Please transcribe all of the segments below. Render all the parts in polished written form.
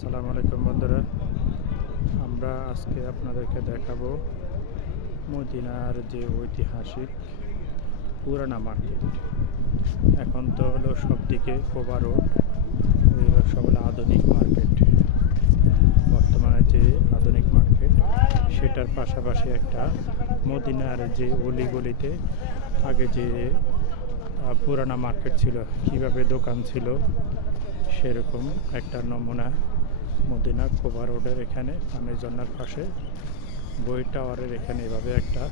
আসসালামু আলাইকুম বন্ধুরা, আমরা আজকে আপনাদেরকে দেখাবো মদিনার যে ঐতিহাসিক পুরানা মার্কেট। এখন তো হলো সব দিকে কোবা রোড, এগুলো সব হলো আধুনিক মার্কেট। বর্তমানে যে আধুনিক মার্কেট সেটার পাশাপাশি একটা মদিনার যে অলিগলিতে আগে যে পুরানা মার্কেট ছিল, কিভাবে দোকান ছিল, সেরকম একটা নমুনা মদিনা কোবা রোডের এখানে পানের জন্নার পাশে বই টাওয়ারের এখানে এভাবে একটা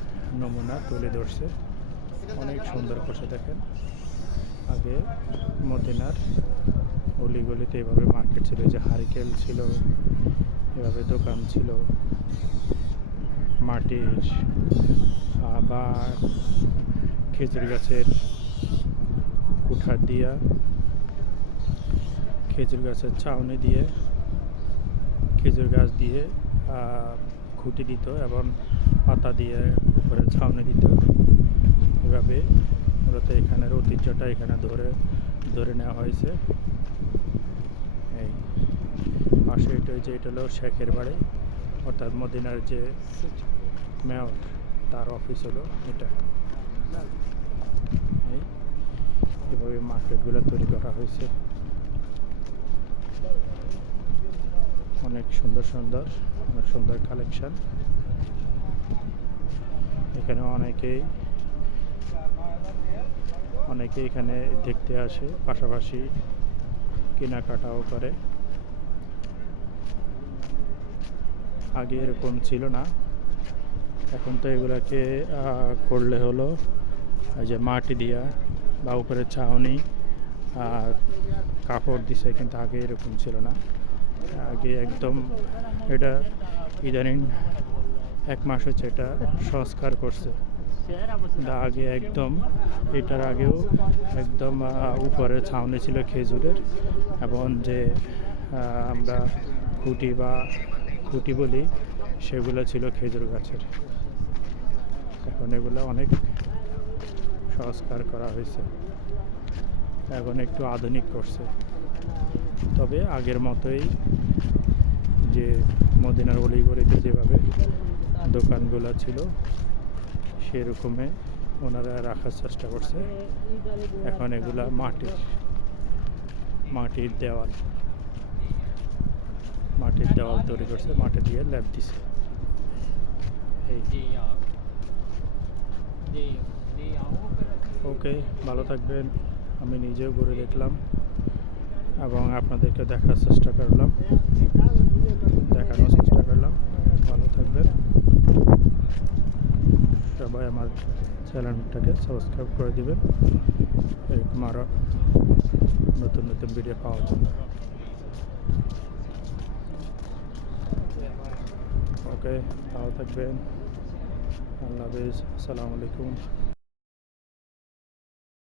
নমুনা তুলে ধরছে। অনেক সুন্দর করছে দেখেন। আগে মদিনার অলিগলিতে এভাবে মার্কেট ছিল, যে হারিকেল ছিল, এভাবে দোকান ছিল, মাটির বা খেজুর গাছের কুঠার দিয়া, খেজুর গাছের ছাউনি দিয়ে, খেজুর গাছ দিয়ে খুঁটি দিত এবং পাতা দিয়ে উপরে ছাউনি দিত। এভাবে মূলত এখানের ঐতিহ্যটা এখানে ধরে নেওয়া হয়েছে। এই পাশে এটা হলো শেখের বাড়ি, অর্থাৎ মদিনার যে মেয়র, তার অফিস হলো এটা। এইভাবে মার্কেটগুলো তৈরি করা হয়েছে। অনেক সুন্দর কালেকশন। এখানে অনেকেই এখানে দেখতে আসে, পাশাপাশি কেনাকাটাও করে। আগে এরকম ছিল না, এখন তো এগুলাকে করলে হলো যে মাটি দিয়া বা উপরে ছাউনি আর কাপড় দিছে, কিন্তু আগে এরকম ছিল না। আগে একদম এটা ইদানিং 1 মাস হচ্ছে এটা সংস্কার করছে। আগে একদম এটার আগেও একদম উপরে ছাউনি ছিল খেজুরের, এবং যে আমরা খুঁটি বলি সেগুলো ছিল খেজুর গাছের। এখন এগুলো অনেক সংস্কার করা হয়েছে, এখন একটু আধুনিক করছে। তবে আগের মতোই যে মদিনার অলিগলিতে যেভাবে দোকানগুলো ছিল সেরকমই ওনারা রাখার চেষ্টা করছে। এখন এগুলা মাটির দেওয়াল তৈরি করছে, মাটি দিয়ে ল্যাপ দিছে। এই ওকে, ভালো থাকবেন। আমি নিজেও ঘুরে দেখলাম এবং আপনাদেরকে দেখানোর চেষ্টা করলাম। ভালো থাকবেন সবাই। আমার চ্যানেলটাকে সাবস্ক্রাইব করে দিবেন এরকম আরও নতুন ভিডিও পাওয়ার জন্য। ওকে, ভালো থাকবেন। আল্লাহ হাফেজ। আসসালামু আলাইকুম।